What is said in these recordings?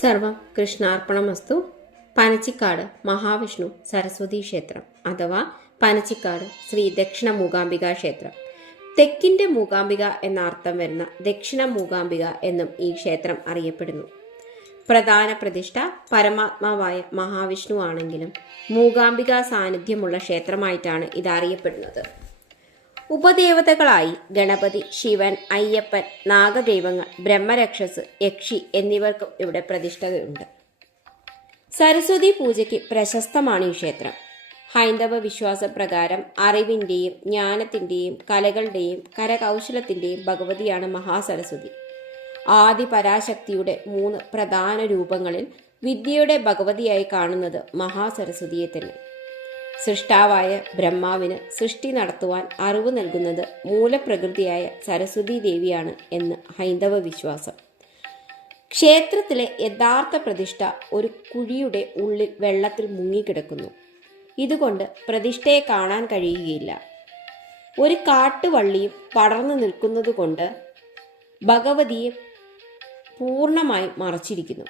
സർവം കൃഷ്ണാർപ്പണമസ്തു. പനച്ചിക്കാട് മഹാവിഷ്ണു സരസ്വതി ക്ഷേത്രം അഥവാ പനച്ചിക്കാട് ശ്രീ ദക്ഷിണ മൂകാംബിക ക്ഷേത്രം. തെക്കിന്റെ മൂകാംബിക എന്ന അർത്ഥം വരുന്ന ദക്ഷിണ മൂകാംബിക എന്നും ഈ ക്ഷേത്രം അറിയപ്പെടുന്നു. പ്രധാന പ്രതിഷ്ഠ പരമാത്മാവായ മഹാവിഷ്ണു ആണെങ്കിലും മൂകാംബിക സാന്നിധ്യമുള്ള ക്ഷേത്രമായിട്ടാണ് ഇത് അറിയപ്പെടുന്നത്. ഉപദേവതകളായി ഗണപതി, ശിവൻ, അയ്യപ്പൻ, നാഗദൈവങ്ങൾ, ബ്രഹ്മരക്ഷസ്, യക്ഷി എന്നിവർക്കും ഇവിടെ പ്രതിഷ്ഠയുണ്ട്. സരസ്വതി പൂജയ്ക്ക് പ്രശസ്തമാണ് ഈ ക്ഷേത്രം. ഹൈന്ദവ വിശ്വാസപ്രകാരം അറിവിന്റെയും ജ്ഞാനത്തിന്റെയും കലകളുടെയും കരകൗശലത്തിന്റെയും ഭഗവതിയാണ് മഹാസരസ്വതി. ആദി പരാശക്തിയുടെ 3 പ്രധാന രൂപങ്ങളിൽ വിദ്യയുടെ ഭഗവതിയായി കാണുന്നത് മഹാസരസ്വതിയെ തന്നെ. സൃഷ്ടാവായ ബ്രഹ്മാവിന് സൃഷ്ടി നടത്തുവാൻ അറിവ് നൽകുന്നത് മൂലപ്രകൃതിയായ സരസ്വതി ദേവിയാണ് എന്ന് ഹൈന്ദവ വിശ്വാസം. ക്ഷേത്രത്തിലെ യഥാർത്ഥ പ്രതിഷ്ഠ ഒരു കുഴിയുടെ ഉള്ളിൽ വെള്ളത്തിൽ മുങ്ങിക്കിടക്കുന്നു. ഇതുകൊണ്ട് പ്രതിഷ്ഠയെ കാണാൻ കഴിയുകയില്ല. ഒരു കാട്ടുവള്ളിയും പടർന്നു നിൽക്കുന്നതുകൊണ്ട് ഭഗവതിയെ പൂർണ്ണമായി മറച്ചിരിക്കുന്നു.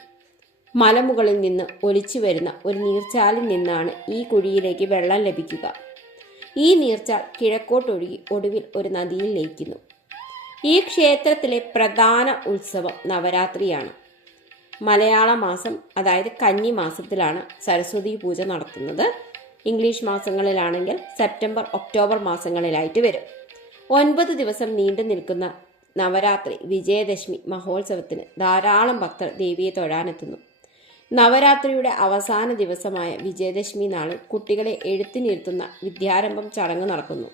മലമുകളിൽ നിന്ന് ഒലിച്ചു വരുന്ന ഒരു നീർച്ചാലിൽ നിന്നാണ് ഈ കുഴിയിലേക്ക് വെള്ളം ലഭിക്കുക. ഈ നീർച്ചാൽ കിഴക്കോട്ടൊഴുകി ഒടുവിൽ ഒരു നദിയിൽ ലയിക്കുന്നു. ഈ ക്ഷേത്രത്തിലെ പ്രധാന ഉത്സവം നവരാത്രിയാണ്. മലയാള മാസം അതായത് കന്നി മാസത്തിലാണ് സരസ്വതി പൂജ നടത്തുന്നത്. ഇംഗ്ലീഷ് മാസങ്ങളിലാണെങ്കിൽ സെപ്റ്റംബർ, ഒക്ടോബർ മാസങ്ങളിലായിട്ട് വരും. 9 ദിവസം നീണ്ടു നിൽക്കുന്ന നവരാത്രി വിജയദശമി മഹോത്സവത്തിന് ധാരാളം ഭക്തർ ദേവിയെ തൊഴാനെത്തുന്നു. നവരാത്രിയുടെ അവസാന ദിവസമായ വിജയദശമി നാളിൽ കുട്ടികളെ എഴുത്തിനിരുത്തുന്ന വിദ്യാരംഭം ചടങ്ങ് നടക്കുന്നു.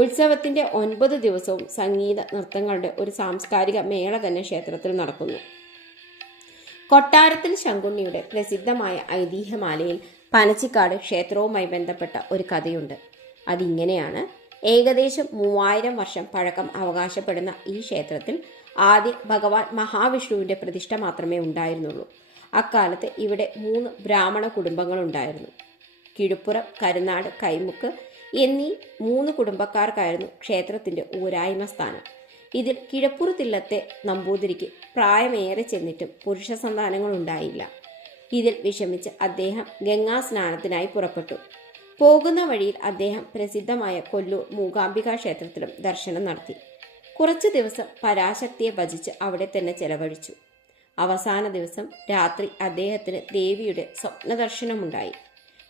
ഉത്സവത്തിന്റെ 9 ദിവസവും സംഗീത നൃത്തങ്ങളുടെ ഒരു സാംസ്കാരിക മേള തന്നെ ക്ഷേത്രത്തിൽ നടക്കുന്നു. കൊട്ടാരത്തിൽ ശങ്കുണ്ണിയുടെ പ്രസിദ്ധമായ ഐതിഹ്യമാലയിൽ പനച്ചിക്കാട് ക്ഷേത്രവുമായി ബന്ധപ്പെട്ട ഒരു കഥയുണ്ട്. അതിങ്ങനെയാണ്. ഏകദേശം 3000 വർഷം പഴക്കം അവകാശപ്പെടുന്ന ഈ ക്ഷേത്രത്തിൽ ആദ്യം ഭഗവാൻ മഹാവിഷ്ണുവിന്റെ പ്രതിഷ്ഠ മാത്രമേ ഉണ്ടായിരുന്നുള്ളൂ. അക്കാലത്ത് ഇവിടെ 3 ബ്രാഹ്മണ കുടുംബങ്ങളുണ്ടായിരുന്നു. കിഴുപ്പുറം, കരുനാട്, കൈമുക്ക് എന്നീ 3 കുടുംബക്കാർക്കായിരുന്നു ക്ഷേത്രത്തിന്റെ ഊരായ്മ സ്ഥാനം. ഇതിൽ കിഴപ്പുറത്തില്ലത്തെ നമ്പൂതിരിക്ക് പ്രായമേറെ ചെന്നിട്ടും പുരുഷ സന്താനങ്ങൾ ഉണ്ടായില്ല. ഇതിൽ വിഷമിച്ച് അദ്ദേഹം ഗംഗാ സ്നാനത്തിനായി പുറപ്പെട്ടു. പോകുന്ന വഴിയിൽ അദ്ദേഹം പ്രസിദ്ധമായ കൊല്ലൂർ മൂകാംബിക ക്ഷേത്രത്തിലും ദർശനം നടത്തി. കുറച്ചു ദിവസം പരാശക്തിയെ ഭജിച്ച് അവിടെ തന്നെ ചെലവഴിച്ചു. അവസാന ദിവസം രാത്രി അദ്ദേഹത്തിന് ദേവിയുടെ സ്വപ്നദർശനമുണ്ടായി.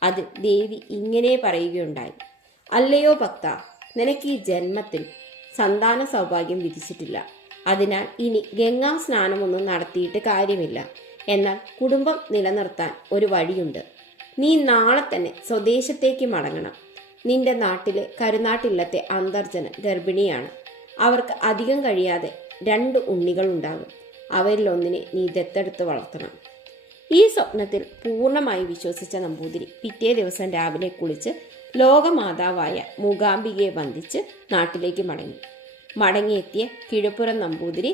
അത് ദേവി ഇങ്ങനെ പറയുകയുണ്ടായി: അല്ലയോ ഭക്ത, നിനക്ക് ഈ ജന്മത്തിൽ സന്താന സൗഭാഗ്യം വിധിച്ചിട്ടില്ല. അതിനാൽ ഇനി ഗംഗാ സ്നാനമൊന്നും നടത്തിയിട്ട് കാര്യമില്ല. എന്നാൽ കുടുംബം നിലനിർത്താൻ ഒരു വഴിയുണ്ട്. നീ നാളെ തന്നെ സ്വദേശത്തേക്ക് മടങ്ങണം. നിന്റെ നാട്ടിലെ കരുനാട്ടില്ലത്തെ അന്തർജന ഗർഭിണിയാണ്. അവർക്ക് അധികം കഴിയാതെ 2 ഉണ്ണികൾ ഉണ്ടാകും. അവരിലൊന്നിനെ നീ ദത്തെടുത്ത് വളർത്തണം. ഈ സ്വപ്നത്തിൽ പൂർണ്ണമായി വിശ്വസിച്ച നമ്പൂതിരി പിറ്റേ ദിവസം രാവിലെ കുളിച്ച് ലോകമാതാവായ മൂകാംബികയെ വന്ദിച്ച് നാട്ടിലേക്ക് മടങ്ങിയെത്തിയ കിഴപ്പുറം നമ്പൂതിരി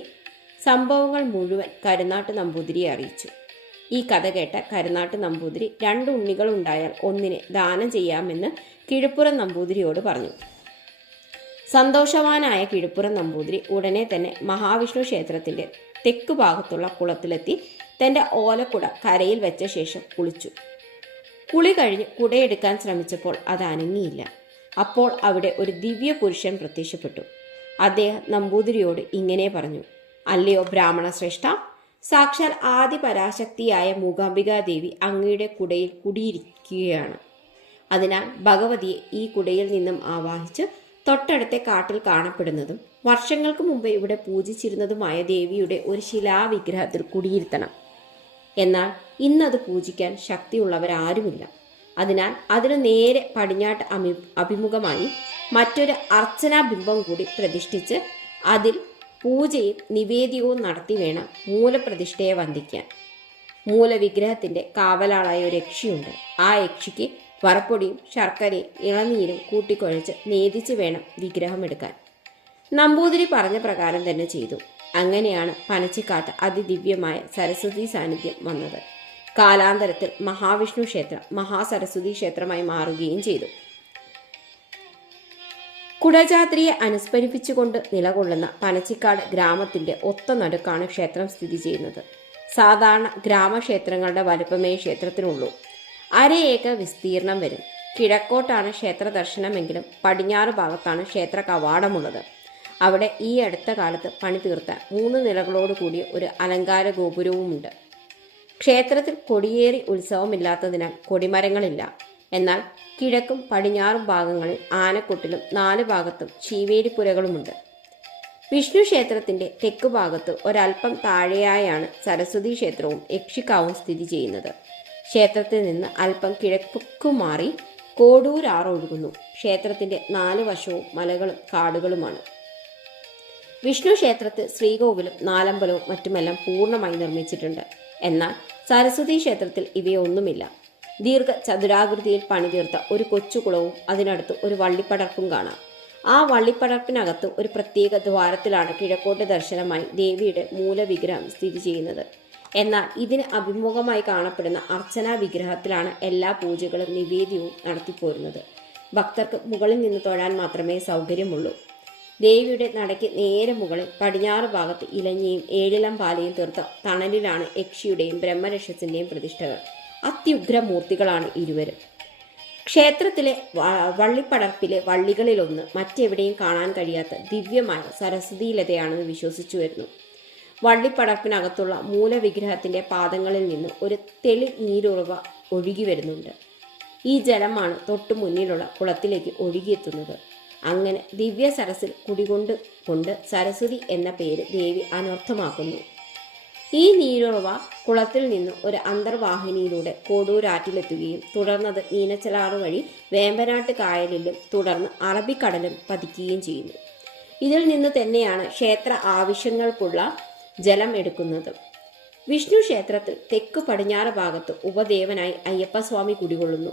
സംഭവങ്ങൾ മുഴുവൻ കരുനാട്ട് നമ്പൂതിരിയെ അറിയിച്ചു. ഈ കഥ കേട്ട കരുനാട്ട് നമ്പൂതിരി 2 ഉണ്ണികൾ ഉണ്ടായാൽ ഒന്നിനെ ദാനം ചെയ്യാമെന്ന് കിഴപ്പുറം നമ്പൂതിരിയോട് പറഞ്ഞു. സന്തോഷവാനായ കിഴപ്പുറം നമ്പൂതിരി ഉടനെ തന്നെ മഹാവിഷ്ണു ക്ഷേത്രത്തിന്റെ തെക്കു ഭാഗത്തുള്ള കുളത്തിലെത്തി തന്റെ ഓലക്കുട കരയിൽ വെച്ച ശേഷം കുളിച്ചു. കുളി കഴിഞ്ഞ് കുടയെടുക്കാൻ ശ്രമിച്ചപ്പോൾ അത് അനങ്ങിയില്ല. അപ്പോൾ അവിടെ ഒരു ദിവ്യ പുരുഷൻ പ്രത്യക്ഷപ്പെട്ടു. അദ്ദേഹം നമ്പൂതിരിയോട് ഇങ്ങനെ പറഞ്ഞു: അല്ലയോ ബ്രാഹ്മണ ശ്രേഷ്ഠ, സാക്ഷാൽ ആദി പരാശക്തിയായ മൂകാംബികാ ദേവി അങ്ങയുടെ കുടയിൽ കുടിയിരിക്കുകയാണ്. അതിനാൽ ഭഗവതിയെ ഈ കുടയിൽ നിന്നും ആവാഹിച്ച് തൊട്ടടുത്ത കാട്ടിൽ കാണപ്പെടുന്നതും വർഷങ്ങൾക്ക് മുമ്പ് ഇവിടെ പൂജിച്ചിരുന്നതുമായ ദേവിയുടെ ഒരു ശിലാവിഗ്രഹത്തിൽ കുടിയിരുത്തണം. എന്നാൽ ഇന്നത് പൂജിക്കാൻ ശക്തിയുള്ളവരാരുമില്ല. അതിനാൽ അതിനു നേരെ പടിഞ്ഞാട്ട് അഭിമുഖമായി മറ്റൊരു അർച്ചനാബിംബം കൂടി പ്രതിഷ്ഠിച്ച് അതിൽ പൂജയും നിവേദ്യവും നടത്തി വേണം മൂലപ്രതിഷ്ഠയെ വന്ദിക്കാൻ. മൂലവിഗ്രഹത്തിന്റെ കാവലാളായ ഒരു യക്ഷിയുണ്ട്. ആ യക്ഷിക്ക് വറപ്പൊടിയും ശർക്കരയും ഇളനീരും കൂട്ടിക്കുഴച്ച് നേദിച്ച് വേണം വിഗ്രഹം എടുക്കാൻ. നമ്പൂതിരി പറഞ്ഞ പ്രകാരം തന്നെ ചെയ്തു. അങ്ങനെയാണ് പനച്ചിക്കാട്ട് അതിദിവ്യമായ സരസ്വതി സാന്നിധ്യം വന്നത്. കാലാന്തരത്തിൽ മഹാവിഷ്ണു ക്ഷേത്രം മഹാസരസ്വതി ക്ഷേത്രമായി മാറുകയും ചെയ്തു. കുടജാദ്രിയെ അനുസ്മരിപ്പിച്ചുകൊണ്ട് നിലകൊള്ളുന്ന പനച്ചിക്കാട് ഗ്രാമത്തിന്റെ ഒത്ത നടുക്കാണ് ക്ഷേത്രം സ്ഥിതി ചെയ്യുന്നത്. സാധാരണ ഗ്രാമക്ഷേത്രങ്ങളുടെ വലുപ്പമേ ക്ഷേത്രത്തിനുള്ളൂ. 1/2 ഏക്കർ വിസ്തീർണം വരും. കിഴക്കോട്ടാണ് ക്ഷേത്ര ദർശനമെങ്കിലും പടിഞ്ഞാറ് ഭാഗത്താണ് ക്ഷേത്ര കവാടമുള്ളത്. അവിടെ ഈ അടുത്ത കാലത്ത് പണി തീർത്ത 3 നിലകളോട് കൂടിയ ഒരു അലങ്കാര ഗോപുരവുമുണ്ട്. ക്ഷേത്രത്തിൽ കൊടിയേറി ഉത്സവമില്ലാത്തതിനാൽ കൊടിമരങ്ങളില്ല. എന്നാൽ കിഴക്കും പടിഞ്ഞാറും ഭാഗങ്ങളിൽ ആനക്കൊട്ടിലും 4 ഭാഗത്തും ശീവേലിപ്പുരകളുമുണ്ട്. വിഷ്ണു ക്ഷേത്രത്തിന്റെ തെക്കു ഭാഗത്ത് ഒരൽപ്പം താഴെയായാണ് സരസ്വതി ക്ഷേത്രവും യക്ഷിക്കാവും സ്ഥിതി ചെയ്യുന്നത്. ക്ഷേത്രത്തിൽ നിന്ന് അല്പം കിഴക്കുമാറി കോടൂരാറ് ഒഴുകുന്നു. ക്ഷേത്രത്തിന്റെ 4 വശവും മലകളും കാടുകളുമാണ്. വിഷ്ണു ക്ഷേത്രത്തിൽ ശ്രീകോവിലും നാലമ്പലവും മറ്റുമെല്ലാം പൂർണ്ണമായി നിർമ്മിച്ചിട്ടുണ്ട്. എന്നാൽ സരസ്വതി ക്ഷേത്രത്തിൽ ഇവയൊന്നുമില്ല. ദീർഘ ചതുരാകൃതിയിൽ പണിതീർത്ത ഒരു കൊച്ചുകുളവും അതിനടുത്ത് ഒരു വള്ളിപ്പടർപ്പും കാണാം. ആ വള്ളിപ്പടർപ്പിനകത്ത് ഒരു പ്രത്യേക ദ്വാരത്തിലാണ് കിഴക്കോട്ട് ദർശനമായി ദേവിയുടെ മൂലവിഗ്രഹം സ്ഥിതി ചെയ്യുന്നത്. എന്നാൽ ഇതിന് അഭിമുഖമായി കാണപ്പെടുന്ന അർച്ചനാ വിഗ്രഹത്തിലാണ് എല്ലാ പൂജകളും നിവേദ്യവും നടത്തിപ്പോരുന്നത്. ഭക്തർക്ക് മുകളിൽ നിന്ന് തൊഴാൻ മാത്രമേ സൗകര്യമുള്ളൂ. ദേവിയുടെ നടയ്ക്ക് നേരെ മുകളിൽ പടിഞ്ഞാറ് ഭാഗത്ത് ഇലഞ്ഞയും 7 പാലയും തീർത്ത തണലിലാണ് യക്ഷിയുടെയും ബ്രഹ്മരക്ഷസിന്റെയും പ്രതിഷ്ഠകൾ. അത്യുഗ്രമൂർത്തികളാണ് ഇരുവരും. ക്ഷേത്രത്തിലെ വള്ളിപ്പടർപ്പിലെ വള്ളികളിലൊന്ന് മറ്റെവിടെയും കാണാൻ കഴിയാത്ത ദിവ്യമായ സരസ്വതീലതയാണെന്ന് വിശ്വസിച്ചു വരുന്നു. വള്ളിപ്പടർപ്പിനകത്തുള്ള മൂലവിഗ്രഹത്തിന്റെ പാദങ്ങളിൽ നിന്ന് ഒരു തെളി നീരുറവ ഒഴുകി വരുന്നുണ്ട്. ഈ ജലമാണ് തൊട്ടു മുന്നിലുള്ള കുളത്തിലേക്ക് ഒഴുകിയെത്തുന്നത്. അങ്ങനെ ദിവ്യ സരസിൽ കുടികൊണ്ട് സരസ്വതി എന്ന പേര് ദേവി അനർത്ഥമാക്കുന്നു. ഈ നീരുറവ കുളത്തിൽ നിന്ന് ഒരു അന്തർവാഹിനിയിലൂടെ കോടൂരാറ്റിലെത്തുകയും തുടർന്നത് മീനച്ചലാറ് വഴി വേമ്പനാട്ട് കായലിലും തുടർന്ന് അറബിക്കടലും പതിക്കുകയും ചെയ്യുന്നു. ഇതിൽ നിന്ന് തന്നെയാണ് ക്ഷേത്ര ആവശ്യങ്ങൾക്കുള്ള ജലം എടുക്കുന്നത്. വിഷ്ണു ക്ഷേത്രത്തിൽ തെക്ക് പടിഞ്ഞാറ് ഭാഗത്ത് ഉപദേവനായി അയ്യപ്പസ്വാമി കുടികൊള്ളുന്നു.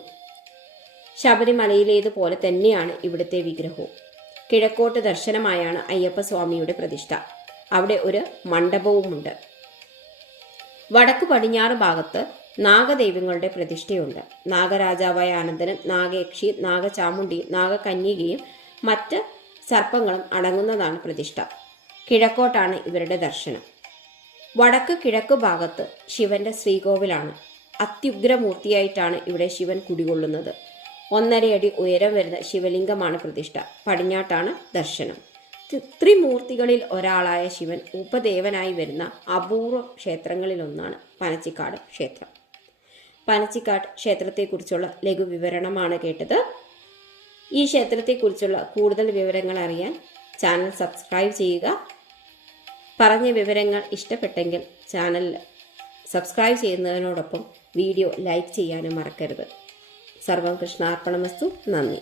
ശബരിമലയിലേതുപോലെ തന്നെയാണ് ഇവിടുത്തെ വിഗ്രഹവും. കിഴക്കോട്ട് ദർശനമായാണ് അയ്യപ്പസ്വാമിയുടെ പ്രതിഷ്ഠ. അവിടെ ഒരു മണ്ഡപവുമുണ്ട്. വടക്ക് പടിഞ്ഞാറ് ഭാഗത്ത് നാഗദൈവങ്ങളുടെ പ്രതിഷ്ഠയുണ്ട്. നാഗരാജാവായ അനന്തനും നാഗയക്ഷിയും നാഗചാമുണ്ടിയും നാഗകന്യകയും മറ്റ് സർപ്പങ്ങളും അടങ്ങുന്നതാണ് പ്രതിഷ്ഠ. കിഴക്കോട്ടാണ് ഇവരുടെ ദർശനം. വടക്ക് കിഴക്ക് ഭാഗത്ത് ശിവന്റെ ശ്രീകോവിലാണ്. അത്യുഗ്രമൂർത്തിയായിട്ടാണ് ഇവിടെ ശിവൻ കുടികൊള്ളുന്നത്. 1.5 അടി ഉയരം വരുന്ന ശിവലിംഗമാണ് പ്രതിഷ്ഠ. പടിഞ്ഞാട്ടാണ് ദർശനം. ത്രിമൂർത്തികളിൽ ഒരാളായ ശിവൻ ഉപദേവനായി വരുന്ന അപൂർവ ക്ഷേത്രങ്ങളിലൊന്നാണ് പനച്ചിക്കാട് ക്ഷേത്രം. പനച്ചിക്കാട് ക്ഷേത്രത്തെക്കുറിച്ചുള്ള ലഘുവിവരണമാണ് കേട്ടത്. ഈ ക്ഷേത്രത്തെക്കുറിച്ചുള്ള കൂടുതൽ വിവരങ്ങൾ അറിയാൻ ചാനൽ സബ്സ്ക്രൈബ് ചെയ്യുക. പറഞ്ഞ വിവരങ്ങൾ ഇഷ്ടപ്പെട്ടെങ്കിൽ ചാനൽ സബ്സ്ക്രൈബ് ചെയ്യുന്നതിനോടൊപ്പം വീഡിയോ ലൈക്ക് ചെയ്യാനും മറക്കരുത്. സർവം കൃഷ്ണാർപ്പണമസ്തു. നന്ദി.